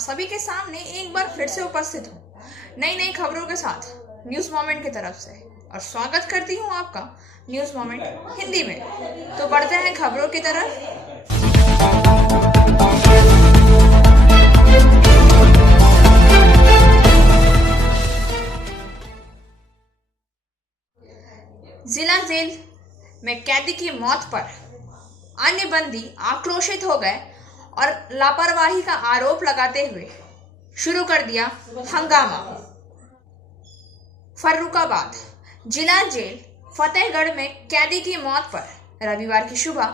सभी के सामने एक बार फिर से उपस्थित हूँ नई नई खबरों के साथ न्यूज़ मोमेंट की तरफ से, और स्वागत करती हूँ आपका न्यूज़ मोमेंट हिंदी में। तो बढ़ते हैं खबरों की तरफ। जिला जेल में कैदी की मौत पर अन्य बंदी आक्रोशित हो गए और लापरवाही का आरोप लगाते हुए शुरू कर दिया हंगामा। फर्रुखाबाद जिला जेल फतेहगढ़ में कैदी की मौत पर रविवार की सुबह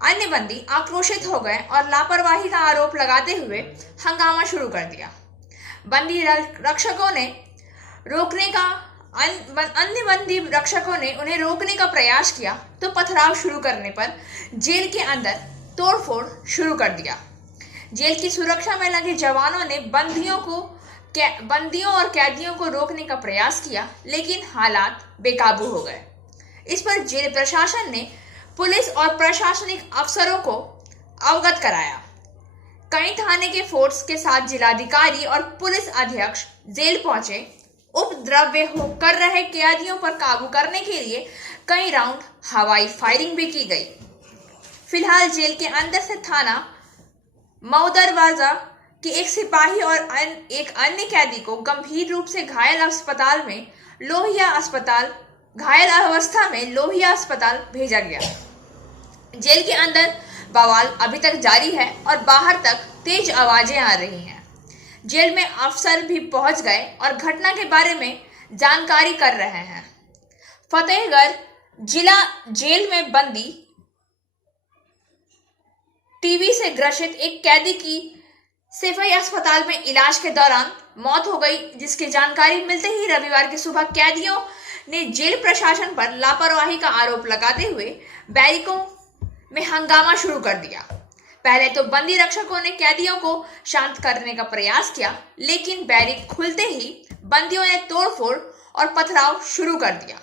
अन्य बंदी आक्रोशित हो गए और लापरवाही का आरोप लगाते हुए हंगामा शुरू कर दिया। बंदी रक्षकों ने अन्य बंदी रक्षकों ने उन्हें रोकने का प्रयास किया तो पथराव शुरू करने पर जेल के अंदर तोड़फोड़ शुरू कर दिया। जेल की सुरक्षा में लगे जवानों ने बंदियों और कैदियों को रोकने का प्रयास किया, लेकिन हालात बेकाबू हो गए। इस पर जेल प्रशासन ने पुलिस और प्रशासनिक अफसरों को अवगत कराया। कई थाने के फोर्स के साथ जिलाधिकारी और पुलिस अधीक्षक जेल पहुंचे। उपद्रव कर रहे कैदियों पर काबू करने के लिए कई राउंड हवाई फायरिंग भी की गई। फिलहाल जेल के अंदर से थाना मऊदरवाजा के एक सिपाही और एक अन्य कैदी को गंभीर रूप से घायल अवस्था में लोहिया अस्पताल भेजा गया। जेल के अंदर बवाल अभी तक जारी है और बाहर तक तेज आवाजें आ रही हैं। जेल में अफसर भी पहुंच गए और घटना के बारे में जानकारी कर रहे हैं। फतेहगढ़ जिला जेल में बंदी टीबी से ग्रसित एक कैदी की सफाई अस्पताल में इलाज के दौरान मौत हो गई, जिसकी जानकारी मिलते ही रविवार की सुबह कैदियों ने जेल प्रशासन पर लापरवाही का आरोप लगाते हुए बैरिकों में हंगामा शुरू कर दिया। पहले तो बंदी रक्षकों ने कैदियों को शांत करने का प्रयास किया, लेकिन बैरिक खुलते ही बंदियों ने तोड़फोड़ और पथराव शुरू कर दिया।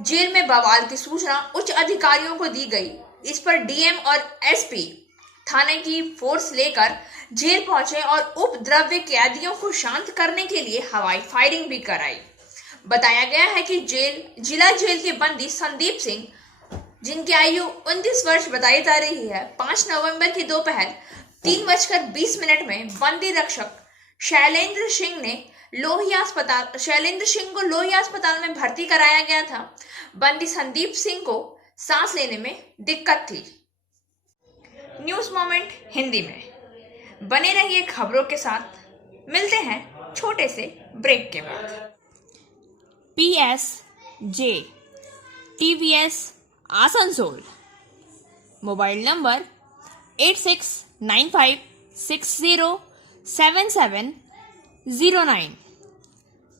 जेल में बवाल की सूचना उच्च अधिकारियों को दी गई। इस पर डीएम और एसपी थाने की फोर्स लेकर जेल पहुंचे और उपद्रवी कैदियों को शांत करने के लिए हवाई फायरिंग भी कराई। बताया गया है कि जिला जेल के बंदी संदीप सिंह, जिनकी आयु 29 वर्ष बताई जा रही है, 5 नवंबर की दोपहर 3:20 में बंदी रक्षक शैलेंद्र सिंह को लोहिया अस्पताल में भर्ती कराया गया था। बंदी संदीप सिंह को सांस लेने में दिक्कत थी। न्यूज़ मोमेंट हिंदी में बने रहिए खबरों के साथ। मिलते हैं छोटे से ब्रेक के बाद। PSJ TVS Asansol, mobile number 8695607709,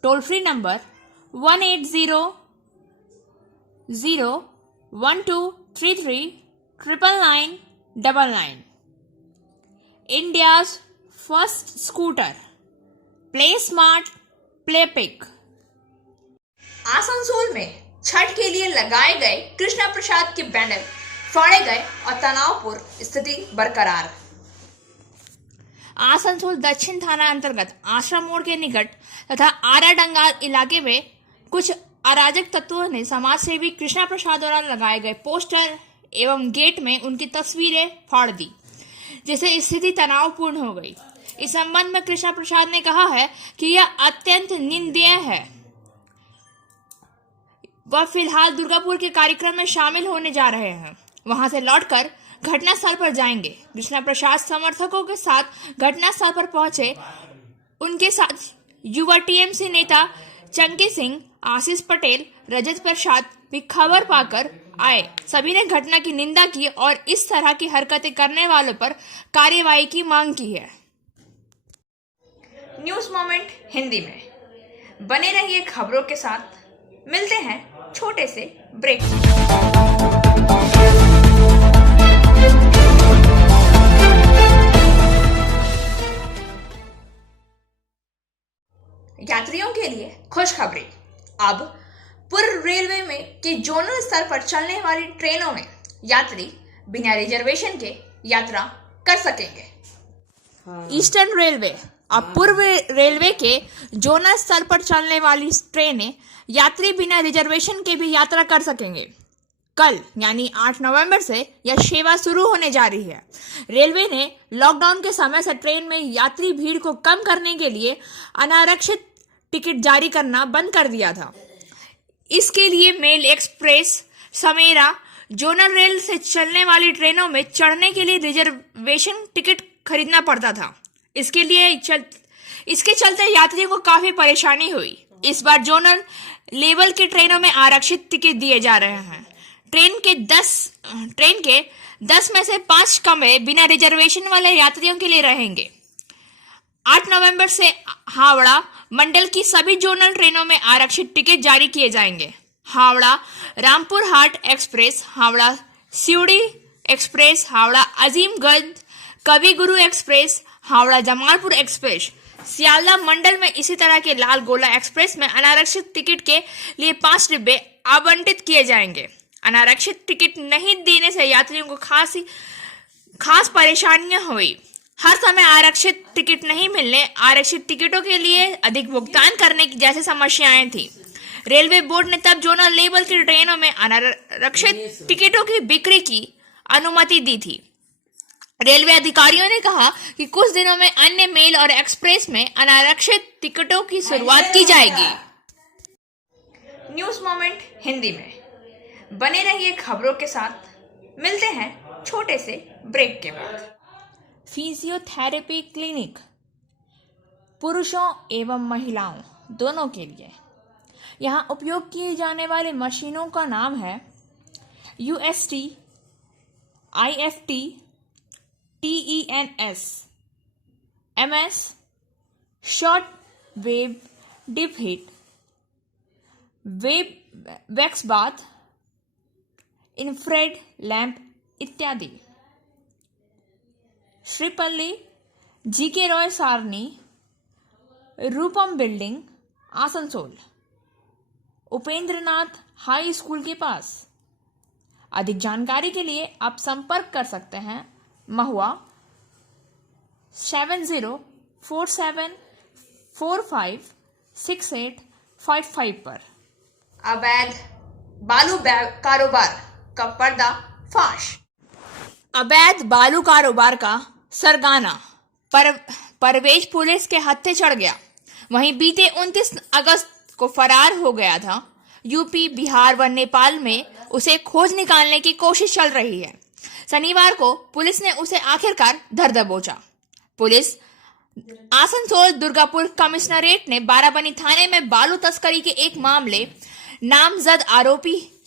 toll free number 1800123399999। India's first scooter, play smart play pick. Asansol में छठ के लिए लगाए गए कृष्णा प्रसाद के बैनर फाड़े गए और तनावपूर्ण स्थिति बरकरार। आसनसोल दक्षिण थाना अंतर्गत आश्रम मोड़ के निकट तथा आराडंगा इलाके में कुछ अराजक तत्वों ने समाजसेवी कृष्णा प्रसाद द्वारा लगाए गए पोस्टर एवं गेट में उनकी तस्वीरें फाड़ दी, जिससे स्थिति तनावपूर्ण हो गई। इस संबंध में कृष्णा प्रसाद ने कहा है कि यह अत्यंत निंदनीय है। वह फिलहाल दुर्गापुर के कार्यक्रम में शामिल होने जा रहे हैं, वहां से लौटकर घटनास्थल पर जाएंगे। कृष्णा प्रसाद समर्थकों के साथ घटनास्थल पर पहुंचे। उनके साथ युवा टीएमसी नेता चंकी सिंह, आशीष पटेल, रजत प्रसाद भी खबर पाकर आए। सभी ने घटना की निंदा की और इस तरह की हरकतें करने वालों पर कार्यवाही की मांग की है। न्यूज़ मोमेंट हिंदी में बने रहिए खबरों के साथ। मिलते हैं छोटे से ब्रेक। यात्रियों के लिए खुशखबरी। अब पूर्व रेलवे में के जोनल स्तर पर चलने वाली ट्रेनों में यात्री बिना रिजर्वेशन के यात्रा कर सकेंगे। ईस्टर्न रेलवे और पूर्व रेलवे के जोनल स्थल पर चलने वाली ट्रेनें यात्री बिना रिजर्वेशन के भी यात्रा कर सकेंगे। कल यानी 8 नवंबर से यह सेवा शुरू होने जा रही है। रेलवे ने लॉकडाउन के समय से ट्रेन में यात्री भीड़ को कम करने के लिए अनारक्षित टिकट जारी करना बंद कर दिया था। इसके लिए मेल एक्सप्रेस समेरा जोनल रेल से चलने वाली ट्रेनों में चढ़ने के लिए रिजर्वेशन टिकट खरीदना पड़ता था। इसके चलते यात्रियों को काफी परेशानी हुई। इस बार जोनल लेवल की ट्रेनों में आरक्षित टिकट दिए जा रहे हैं। ट्रेन के 10 में से 5 कमरे बिना रिजर्वेशन वाले यात्रियों के लिए रहेंगे। 8 नवंबर से हावड़ा मंडल की सभी जोनल ट्रेनों में आरक्षित टिकट जारी किए जाएंगे। हावड़ा रामपुर हाट एक्सप्रेस, हावड़ा सिवड़ी एक्सप्रेस, हावड़ा अजीमगढ़ कवि गुरु एक्सप्रेस, हावड़ा जमालपुर एक्सप्रेस, सियालदह मंडल में इसी तरह के लाल गोला एक्सप्रेस में अनारक्षित टिकट के लिए 5 डिब्बे आवंटित किए जाएंगे। अनारक्षित टिकट नहीं देने से यात्रियों को खास परेशानियां हुई। हर समय आरक्षित टिकट नहीं मिलने, आरक्षित टिकटों के लिए अधिक भुगतान करने की जैसी समस्याएं थी। रेलवे बोर्ड ने तब जोनल लेवल की ट्रेनों में अनारक्षित टिकटों की बिक्री की अनुमति दी थी। रेलवे अधिकारियों ने कहा कि कुछ दिनों में अन्य मेल और एक्सप्रेस में अनारक्षित टिकटों की शुरुआत की जाएगी। न्यूज मोमेंट हिंदी में बने रहिए खबरों के साथ। मिलते हैं छोटे से ब्रेक के बाद। फिजियोथेरेपी क्लिनिक पुरुषों एवं महिलाओं दोनों के लिए। यहाँ उपयोग किए जाने वाले मशीनों का नाम है UST, IFT, TENS, MS, short wave deep heat, wax bath, infrared lamp इत्यादि। Sripalli, GK Roy Sarani, Rupam building, Asansol, Upendranath high school के पास। अधिक जानकारी के लिए आप संपर्क कर सकते हैं महुआ 7047456855 पर। अवैध बालू कारोबार का पर्दाफाश। अवैध बालू कारोबार का सरगना परवेज पुलिस के हत्थे चढ़ गया। वहीं बीते 29 अगस्त को फरार हो गया था। यूपी, बिहार व नेपाल में उसे खोज निकालने की कोशिश चल रही है। शनिवार को पुलिस ने उसे आखिरकार धर दबोचा। पुलिस आसनसोल दुर्गापुर कमिश्नरेट ने बाराबनी थाने में बालू तस्करी के एक मामले नामजद आरोपी,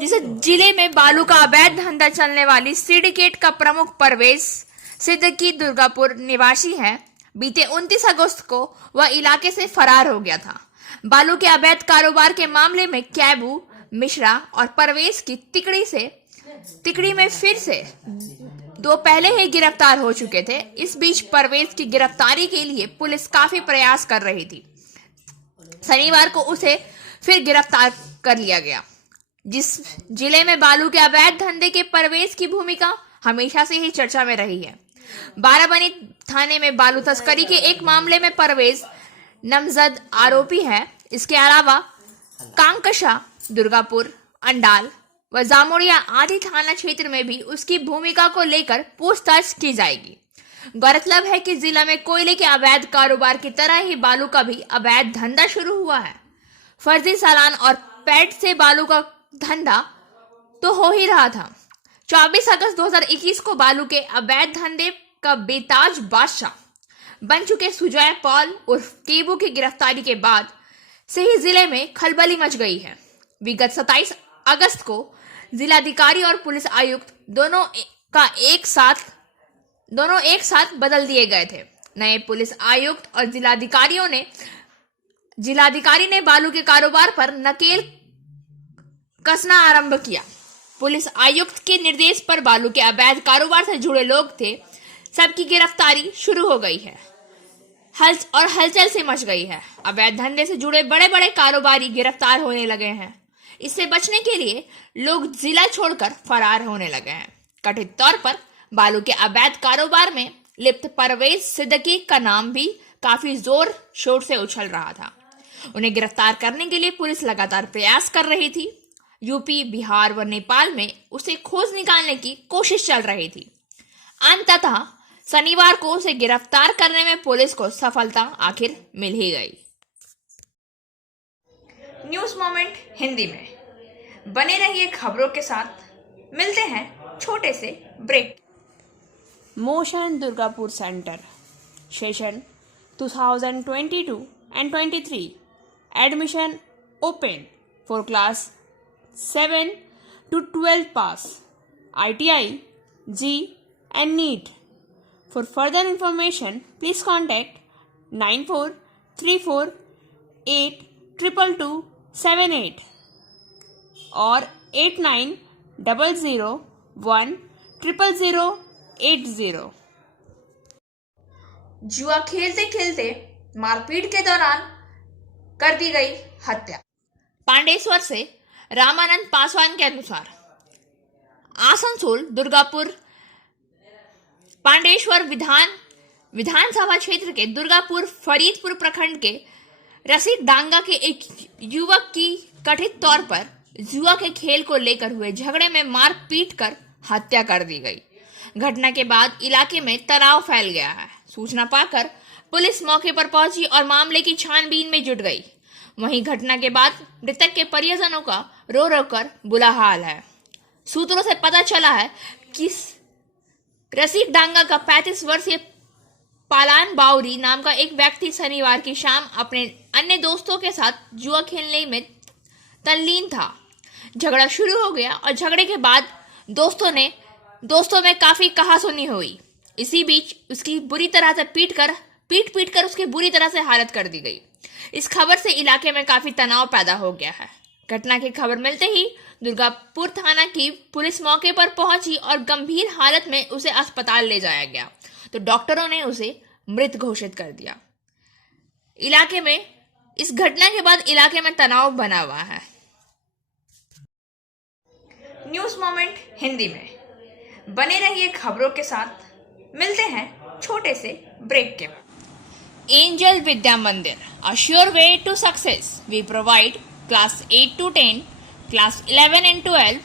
जिसे जिले में बालू का अवैध धंधा चलने वाली सिंडिकेट का प्रमुख परवेज सिद्दीकी दुर्गापुर निवासी है। बीते 29 अगस्त को वह इलाके से फरार हो गया था। बालू के अवैध कारोबार के मामले में कैबू, मिश्रा और परवेज की तिकड़ी में फिर से 2 पहले ही गिरफ्तार हो चुके थे। इस बीच परवेज की गिरफ्तारी के लिए पुलिस काफी प्रयास कर रही थी। शनिवार को उसे फिर गिरफ्तार कर लिया गया। जिस जिले में बालू के अवैध धंधे के परवेज की भूमिका हमेशा से ही चर्चा में रही है। बाराबनी थाने में बालू तस्करी के एक मामले में परवेज नामजद आरोपी है। इसके अलावा कांकशा, दुर्गापुर, अंडाल व जामुड़िया आदि थाना क्षेत्र में भी उसकी भूमिका को लेकर पूछताछ की जाएगी। गौरतलब है कि जिला में कोयले के अवैध कारोबार की तरह ही बालू का भी अवैध धंधा शुरू हुआ है। फर्जी चालान और पैड से बालू का धंधा तो हो ही रहा था। 24 अगस्त 2021 को बालू के अवैध धंधे का बेताज बादशाह बन चुके सुजय पॉल उर्फ केबू की गिरफ्तारी के बाद से ही जिले में खलबली मच गई है। विगत 27 अगस्त को जिलाधिकारी और पुलिस आयुक्त दोनों एक साथ बदल दिए गए थे। नए पुलिस आयुक्त और जिलाधिकारी ने बालू के कारोबार पर नकेल कसना आरंभ किया। पुलिस आयुक्त के निर्देश पर बालू के अवैध कारोबार से जुड़े लोग थे, सबकी गिरफ्तारी शुरू हो गई है और हलचल से मच गई है। अवैध धंधे से जुड़े बड़े बड़े कारोबारी गिरफ्तार होने लगे हैं। इससे बचने के लिए लोग जिला छोड़कर फरार होने लगे हैं। कथित तौर पर बालू के अवैध कारोबार में लिप्त परवेज सिद्दीकी का नाम भी काफी जोर शोर से उछल रहा था। उन्हें गिरफ्तार करने के लिए पुलिस लगातार प्रयास कर रही थी। यूपी, बिहार व नेपाल में उसे खोज निकालने की कोशिश चल रही थी। अंततः शनिवार को उसे गिरफ्तार करने में पुलिस को सफलता आखिर मिल ही गई। न्यूज मोमेंट हिंदी में बने रहिए खबरों के साथ। मिलते हैं छोटे से break. Motion Durgapur centre session 2022 and 23 admission open for class 7 to 12 pass, ITI, G and NEET. For further information, please contact 9434822278 or 8900010080. जुआ खेलते खेलते मारपीट के दौरान कर दी गई हत्या। पांडेश्वर से रामानंद पासवान के अनुसार आसनसोल दुर्गापुर पांडेश्वर विधानसभा क्षेत्र के दुर्गापुर फरीदपुर प्रखंड के रसीद डांगा के एक युवक की कथित तौर पर जुआ के खेल को लेकर हुए झगड़े में मार पीट कर हत्या कर दी गई। घटना के बाद इलाके में तनाव फैल गया है। सूचना पाकर पुलिस मौके पर पहुंची और मामले की छानबीन में जुट गई। वहीं घटना के बाद मृतक के परिजनों का रो रो कर बुरा हाल है। सूत्रों से पता चला है कि रसीद डांगा का 35 वर्षीय पालान बाउरी नाम का एक व्यक्ति शनिवार की शाम अपने अन्य दोस्तों के साथ जुआ खेलने में तल्लीन था। झगड़ा शुरू हो गया और झगड़े के बाद दोस्तों में काफी कहासुनी हुई। इसी बीच उसकी बुरी तरह से पीट कर उसकी बुरी तरह से हालत कर दी गई। इस खबर से इलाके में काफी तनाव पैदा हो गया है। घटना की खबर मिलते ही दुर्गापुर थाना की पुलिस मौके पर पहुंची और गंभीर हालत में उसे अस्पताल ले जाया गया तो डॉक्टरों ने उसे मृत घोषित कर दिया। इस घटना के बाद इलाके में तनाव बना हुआ है। न्यूज मोमेंट हिंदी में बने रहिए खबरों के साथ। मिलते हैं छोटे से ब्रेक के बाद। Angel Vidya Mandir, a sure way to success. We provide class 8 to 10, class 11 and 12,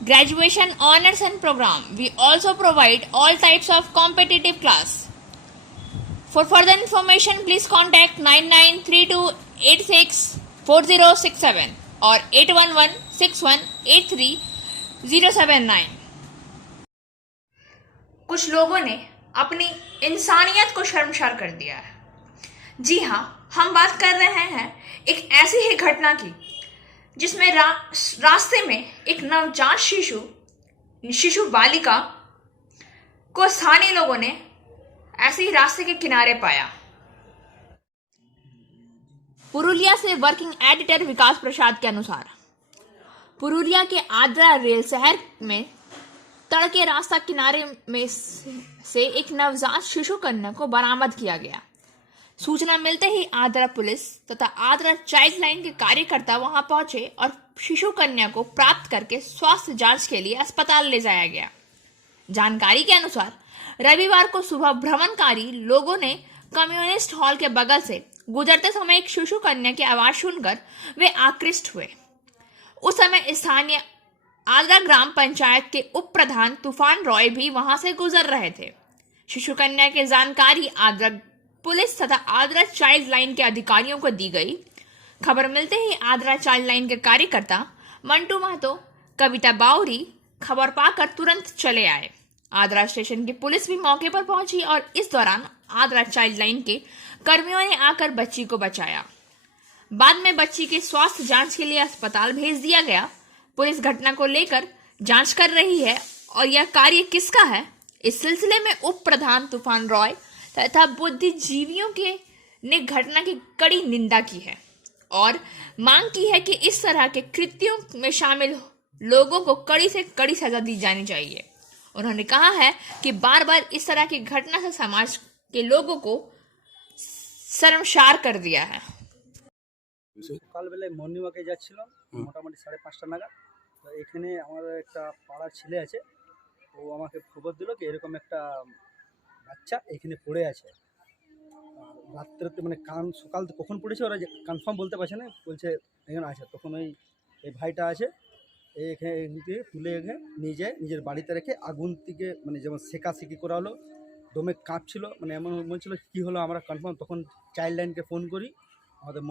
graduation honors and program. We also provide all types of competitive class. For further information, please contact 9932864067 or 8116183079. कुछ लोगों ने अपनी इंसानियत को शर्मसार कर दिया है। जी हाँ, हम बात कर रहे हैं एक ऐसी ही घटना की जिसमें रास्ते में एक नवजात शिशु बालिका को स्थानीय लोगों ने ऐसे ही रास्ते के किनारे पाया। पुरुलिया से वर्किंग एडिटर विकास प्रसाद के अनुसार पुरुलिया के आद्रा रेल शहर में तड़के रास्ता किनारे में से एक नवजात शिशु कन्या को बरामद किया गया। सूचना मिलते ही आद्रा पुलिस तथा आद्रा चाइल्ड लाइन के कार्यकर्ता वहां पहुंचे और शिशु कन्या को प्राप्त करके स्वास्थ्य जांच के लिए अस्पताल ले जाया गया। जानकारी के अनुसार रविवार को सुबह भ्रमणकारी लोगों ने कम्युनिस्ट हॉल के बगल से गुजरते समय एक शिशु कन्या की आवाज सुनकर वे आकृष्ट हुए। उस समय स्थानीय आद्रा ग्राम पंचायत के उप प्रधान तूफान रॉय भी वहां से गुजर रहे थे। शिशु कन्या की जानकारी आद्रा पुलिस तथा आद्रा चाइल्ड लाइन के अधिकारियों को दी गई। खबर मिलते ही आद्रा चाइल्ड लाइन के कार्यकर्ता मंटू महतो, कविता बाउरी खबर पाकर तुरंत चले आए। आद्रा स्टेशन की पुलिस भी मौके पर पहुंची और इस दौरान आद्रा चाइल्ड लाइन के कर्मियों ने आकर बच्ची को बचाया। बाद में बच्ची के स्वास्थ्य जांच के लिए अस्पताल भेज दिया गया। पुलिस घटना को लेकर जांच कर रही है और यह कार्य किसका है, इस सिलसिले में उप प्रधान तूफान रॉय तथा बुद्धिजीवियों ने घटना की कड़ी निंदा की है और मांग की है कि इस तरह के कृत्यों में शामिल लोगों को कड़ी से कड़ी सजा दी जानी चाहिए। उन्होंने कहा है कि बार बार इस तरह की घटना से समाज के लोगों को शर्मसार कर दिया है। সকালবেলায় মর্নিং ওয়াকে যাচ্ছিলাম মোটামুটি 5:30টা নাগাদ। তো এখানে আমার একটা পাড়ার ছেলে আছে, ও আমাকে খবর দিল কি এরকম একটা বাচ্চা এখানে পড়ে আছে। রাত্রেতে মানে সকাল কখন পড়েছে ওরা কনফার্ম বলতে পারছে না, বলছে এখানে আছে। তখন এই ভাইটা আছে, এখানে থেকে তুলে এখানে নিয়ে যায়, নিজের বাড়িতে রেখে আগুন থেকে মানে যেমন সেকাসেকি করা হলো, দমে কাঁপছিল, মানে এমন বলছিল কী হলো আমরা কনফার্ম। তখন চাইল্ড লাইনকে ফোন করি, আমাদের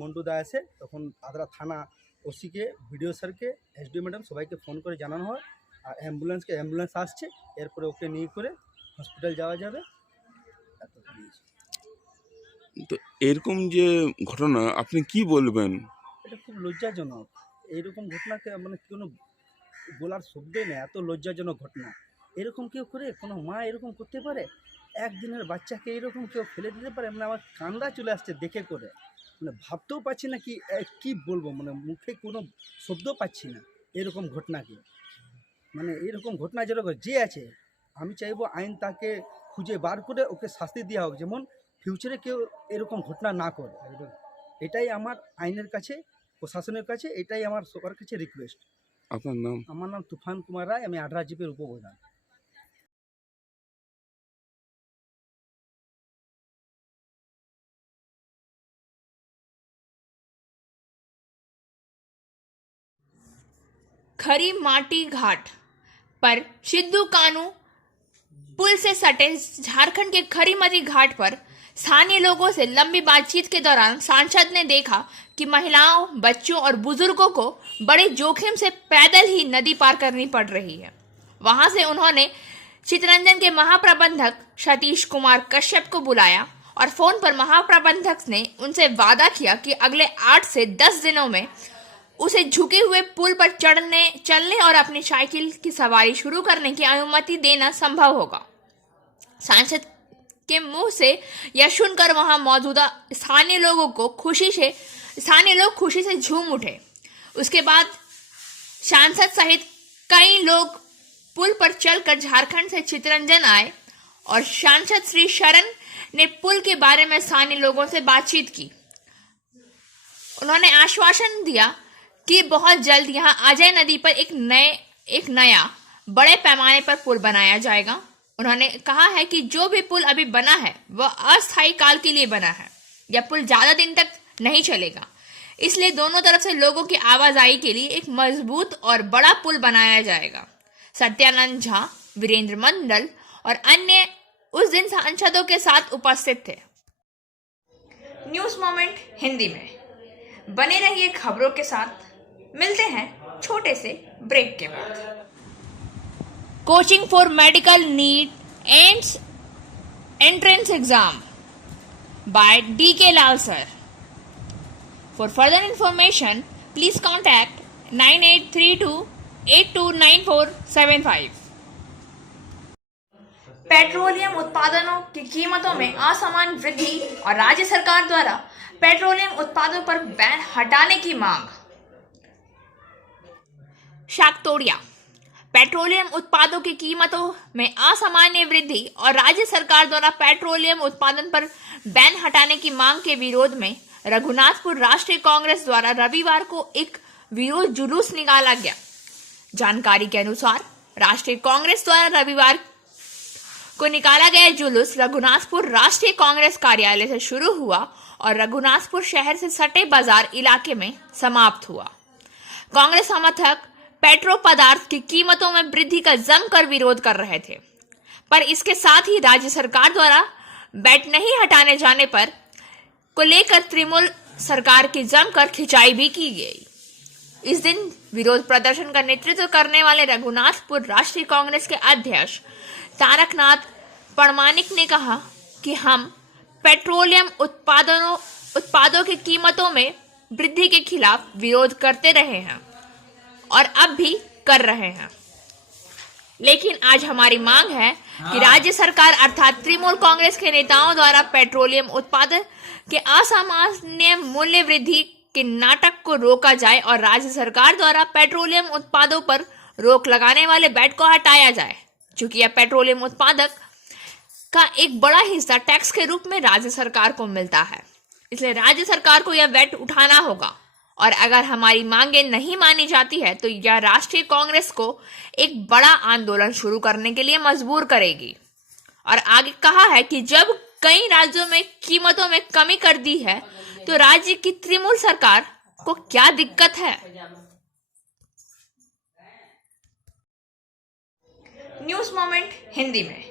মন্টুদা আসে। তখন আদ্রা থানা ওসিকে, বিডিও স্যারকে, এসডিও ম্যাডাম সবাইকে ফোন করে জানানো হয়। আর অ্যাম্বুলেন্স আসছে, এরপরে ওকে নিয়ে করে হসপিটাল যাওয়া যাবে। এত দিয়েছে। তো এরকম যে ঘটনা আপনি কি বলবেন? এটা খুব লজ্জাজনক। এইরকম ঘটনাকে মানে কোনো বলার শব্দই নেই, এত লজ্জাজনক ঘটনা। এরকম কেউ করে, কোনো মা এরকম করতে পারে? একদিনের বাচ্চাকে এরকম কেউ ফেলে দিতে পারে? মানে আমার কান্না চলে আসছে দেখে করে, মানে ভাবতেও পারছি না কি বলবো, মানে মুখে কোনো শব্দ পাচ্ছি না এরকম ঘটনাকে। মানে এরকম ঘটনা যেরকম যে আছে, আমি চাইবো আইন তাকে খুঁজে বার করে ওকে শাস্তি দেওয়া হোক, যেমন ফিউচারে কেউ এরকম ঘটনা না করে। এটাই আমার আইনের কাছে, প্রশাসনের কাছে, এটাই আমার সবার কাছে রিকোয়েস্ট। আপনার নাম? আমার নাম তুফান কুমার রায়, আমি আড্রা জিপের উপপ্রধান। खरी माटी घाट पर सिद्धू कानू पुल से सटे झारखंड के खरीमती घाट पर स्थानीय लोगों से लंबी बातचीत के दौरान सांसद ने देखा कि महिलाओं, बच्चों और बुजुर्गों को बड़े जोखिम से पैदल ही नदी पार करनी पड़ रही है। वहां से उन्होंने चितरंजन के महाप्रबंधक सतीश कुमार कश्यप को बुलाया और फोन पर महाप्रबंधक ने उनसे वादा किया कि अगले 8 से 10 दिनों में उसे झुके हुए पुल पर चलने और अपनी साइकिल की सवारी शुरू करने की अनुमति देना संभव होगा। सांसद के मुंह से यह सुनकर वहां मौजूदा स्थानीय लोग खुशी से झूम उठे। उसके बाद सांसद सहित कई लोग पुल पर चलकर झारखंड से चितरंजन आए और सांसद श्री शरण ने पुल के बारे में स्थानीय लोगों से बातचीत की। उन्होंने आश्वासन दिया कि बहुत जल्द यहां अजय नदी पर एक नया बड़े पैमाने पर पुल बनाया जाएगा। उन्होंने कहा है कि जो भी पुल अभी बना है वह अस्थायी काल के लिए बना है। यह पुल ज्यादा दिन तक नहीं चलेगा, इसलिए दोनों तरफ से लोगों की आवाजाही के लिए एक मजबूत और बड़ा पुल बनाया जाएगा। सत्यानंद झा, वीरेंद्र मंडल और अन्य उस दिन सांसदों के साथ उपस्थित थे। न्यूज मोमेंट हिंदी में बने रहिए खबरों के साथ। मिलते हैं छोटे से ब्रेक के बाद। Coaching for medical NEET ends entrance exam by DK Lal sir. For further information, please contact 9832829475. पेट्रोलियम उत्पादों की कीमतों में असामान्य वृद्धि और राज्य सरकार द्वारा पेट्रोलियम उत्पादों पर बैन हटाने की मांग। शाक्तोड़िया। पेट्रोलियम उत्पादों की कीमतों में असामान्य वृद्धि और राज्य सरकार द्वारा पेट्रोलियम उत्पादन पर बैन हटाने की मांग के विरोध में रघुनाथपुर राष्ट्रीय कांग्रेस द्वारा रविवार को एक विरोध जुलूस निकाला गया। जानकारी के अनुसार राष्ट्रीय कांग्रेस द्वारा रविवार को निकाला गया जुलूस रघुनाथपुर राष्ट्रीय कांग्रेस कार्यालय से शुरू हुआ और रघुनाथपुर शहर से सटे बाजार इलाके में समाप्त हुआ। कांग्रेस समर्थक पेट्रो पदार्थ की कीमतों में वृद्धि का जमकर विरोध कर रहे थे, पर इसके साथ ही राज्य सरकार द्वारा बैट नहीं हटाने जाने पर को लेकर तृणमूल सरकार की जमकर खिंचाई भी की गई। इस दिन विरोध प्रदर्शन का नेतृत्व करने वाले रघुनाथपुर राष्ट्रीय कांग्रेस के अध्यक्ष तारकनाथ परमानिक ने कहा कि हम पेट्रोलियम उत्पादों की कीमतों में वृद्धि के खिलाफ विरोध करते रहे हैं और अब भी कर रहे हैं, लेकिन आज हमारी मांग है कि राज्य सरकार अर्थात तृणमूल कांग्रेस के नेताओं द्वारा पेट्रोलियम उत्पाद के असामान्य मूल्य वृद्धि के नाटक को रोका जाए और राज्य सरकार द्वारा पेट्रोलियम उत्पादों पर रोक लगाने वाले बैट को हटाया जाए। चूंकि यह पेट्रोलियम उत्पादक का एक बड़ा हिस्सा टैक्स के रूप में राज्य सरकार को मिलता है, इसलिए राज्य सरकार को यह वैट उठाना होगा और अगर हमारी मांगे नहीं मानी जाती है तो यह राष्ट्रीय कांग्रेस को एक बड़ा आंदोलन शुरू करने के लिए मजबूर करेगी। और आगे कहा है कि जब कई राज्यों में कीमतों में कमी कर दी है तो राज्य की तृणमूल सरकार को क्या दिक्कत है। न्यूज मोमेंट हिंदी में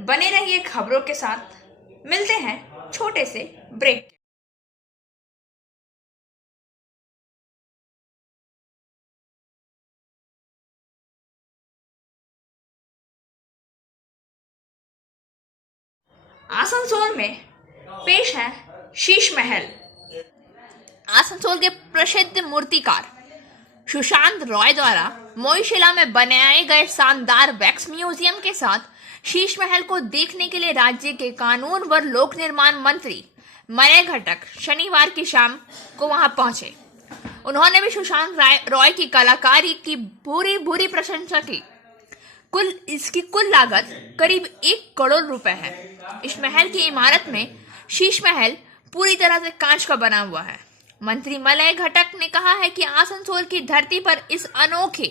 बने रहिए खबरों के साथ। मिलते हैं छोटे से ब्रेक। आसनसोल में पेश है शीश महल। आसनसोल के प्रसिद्ध मूर्तिकार सुशांत रॉय द्वारा मोईशिला में बनाए गए शानदार वैक्स म्यूजियम के साथ शीश महल को देखने के लिए राज्य के कानून व लोक निर्माण मंत्री मलय घटक शनिवार की शाम को वहां पहुंचे। उन्होंने भी सुशांत रॉय की कलाकारी की भूरी प्रशंसा की। इसकी कुल लागत करीब 1 करोड़ रुपए है। इस महल की इमारत में शीश महल पूरी तरह से कांच का बना हुआ है। मंत्री मलय घटक ने कहा है कि आसनसोल की धरती पर इस अनोखे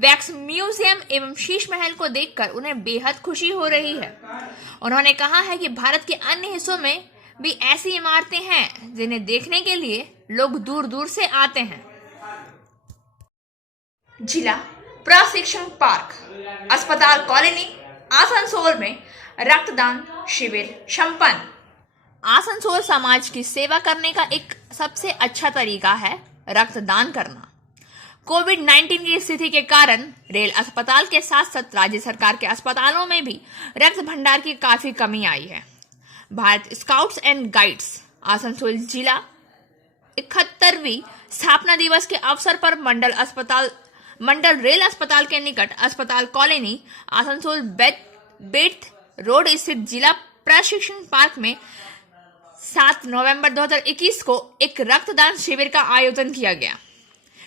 वैक्स म्यूजियम एवं शीश महल को देखकर उन्हें बेहद खुशी हो रही है। उन्होंने कहा है कि भारत के अन्य हिस्सों में भी ऐसी इमारतें हैं जिन्हें देखने के लिए लोग दूर दूर से आते हैं। जिला प्रशिक्षण पार्क अस्पताल कॉलोनी आसनसोल में रक्तदान शिविर संपन्न। आसनसोल समाज की सेवा करने का एक सबसे अच्छा तरीका है रक्तदान करना। कोविड-19 की स्थिति के कारण रेल अस्पताल के साथ साथ राज्य सरकार के अस्पतालों में भी रक्त भंडार की काफी कमी आई है। Bharat scouts and guides Asansol जिला 71वीं स्थापना दिवस के अवसर पर मंडल रेल अस्पताल के निकट अस्पताल कॉलोनी आसनसोल बेट रोड स्थित जिला प्रशिक्षण पार्क में 7 नवंबर 2021 को एक रक्तदान शिविर का आयोजन किया गया।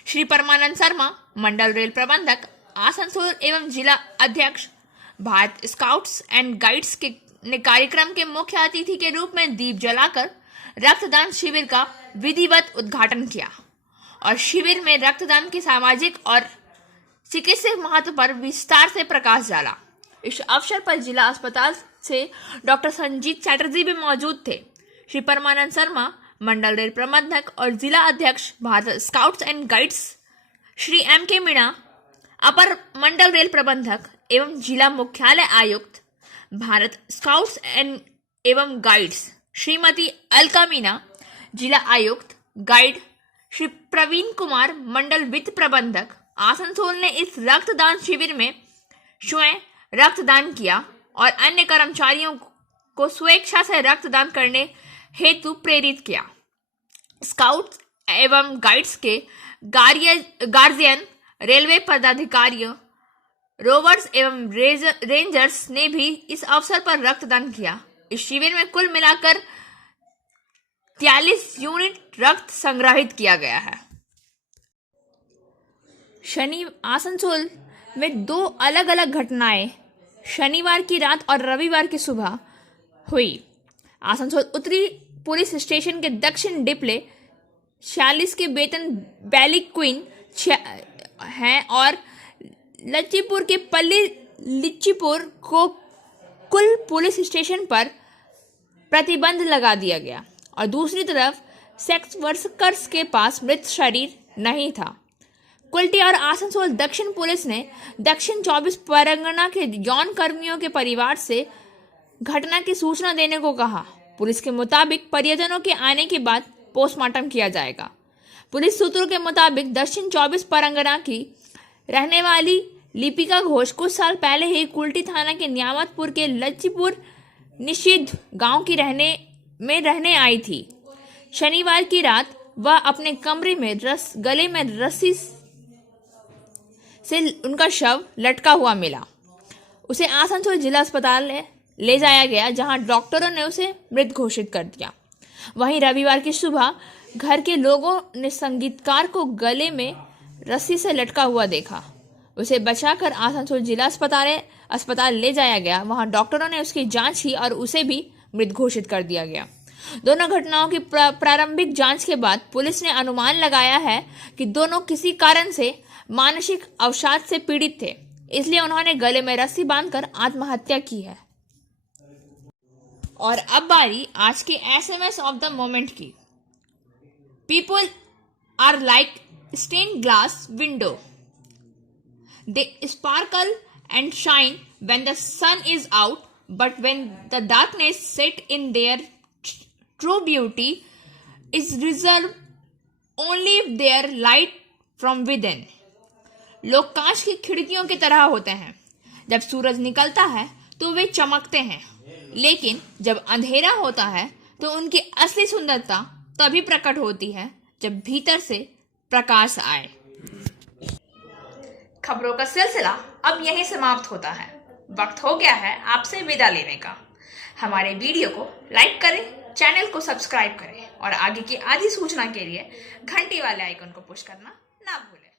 श्री परमानंद शर्मा मंडल रेल प्रबंधक आसनसोल एवं जिला अध्यक्ष भारत स्काउट्स एंड गाइड्स ने कार्यक्रम के मुख्य अतिथि के रूप में दीप जलाकर रक्तदान शिविर का विधिवत उद्घाटन किया और शिविर में रक्तदान के सामाजिक और चिकित्सक महत्व पर विस्तार से प्रकाश डाला। इस अवसर पर जिला अस्पताल से डॉक्टर संजीत चैटर्जी भी मौजूद थे। श्री परमानंद शर्मा मंडल रेल प्रबंधक और जिला अध्यक्ष Bharat scouts and guides Shri M.K. Meena upper Mandal rail प्रबंधक एवं जिला मुख्यालय आयुक्त भारत स्काउट्स एंड एवं गाइड्स श्रीमती अलका मीना, जिला आयुक्त गाइड श्री प्रवीण कुमार मंडल वित्त प्रबंधक आसनसोल ने इस रक्तदान शिविर में स्वयं रक्तदान किया और अन्य कर्मचारियों को स्वेच्छा से रक्तदान करने हेतु प्रेरित किया। स्काउट्स एवं गाइड्स के गार्जियन, रेलवे पदाधिकारियों, रोवर्स एवं रेंजर्स ने भी इस अवसर पर रक्तदान किया। इस शिविर में कुल मिलाकर 43 यूनिट रक्त संग्रहित किया गया है। आसनसोल में 2 अलग अलग घटनाएं शनिवार की रात और रविवार की सुबह हुई। आसनसोल उत्तरी पुलिस स्टेशन के दक्षिण डिपले 46 के वेतन बैली क्वीन हैं और लच्चीपुर के पल्ली लिच्चीपुर को कुल पुलिस स्टेशन पर प्रतिबंध लगा दिया गया और दूसरी तरफ सेक्स वर्कर्स के पास मृत शरीर नहीं था। कुल्टी और आसनसोल दक्षिण पुलिस ने दक्षिण 24 परगना के यौन कर्मियों के परिवार से घटना की सूचना देने को कहा। पुलिस के मुताबिक परिजनों के आने के बाद पोस्टमार्टम किया जाएगा। पुलिस सूत्रों के मुताबिक दक्षिण 24 परगना की रहने वाली लिपिका घोष कुछ साल पहले ही कुल्टी थाना के न्यामतपुर के लच्चीपुर निषिद्ध गांव की रहने आई थी। शनिवार की रात वह अपने कमरे में गले में रस्सी से उनका शव लटका हुआ मिला। उसे आसनसोल जिला अस्पताल ले जाया गया, जहां डॉक्टरों ने उसे मृत घोषित कर दिया। वहीं रविवार की सुबह घर के लोगों ने संगीतकार को गले में रस्सी से लटका हुआ देखा। उसे बचाकर आसनसोल जिला अस्पताल ले जाया गया। वहां डॉक्टरों ने उसकी जांच की और उसे भी मृत घोषित कर दिया गया। दोनों घटनाओं की प्रारंभिक जांच के बाद पुलिस ने अनुमान लगाया है कि दोनों किसी कारण से मानसिक अवसाद से पीड़ित थे, इसलिए उन्होंने गले में रस्सी बांधकर आत्महत्या की है। और अब बारी आज के SMS ऑफ द मोमेंट की। People are like stained glass window, they sparkle and shine when the sun is out, but when the darkness set in, their true beauty is reserved only if their light from within. लोग कांच की खिड़कियों की तरह होते हैं, जब सूरज निकलता है तो वे चमकते हैं, लेकिन जब अंधेरा होता है तो उनकी असली सुंदरता तभी प्रकट होती है जब भीतर से प्रकाश आए। खबरों का सिलसिला अब यहीं समाप्त होता है। वक्त हो गया है आपसे विदा लेने का। हमारे वीडियो को लाइक करें, चैनल को सब्सक्राइब करें और आगे की आधी सूचना के लिए घंटी वाले आइकन को पुश करना ना भूलें।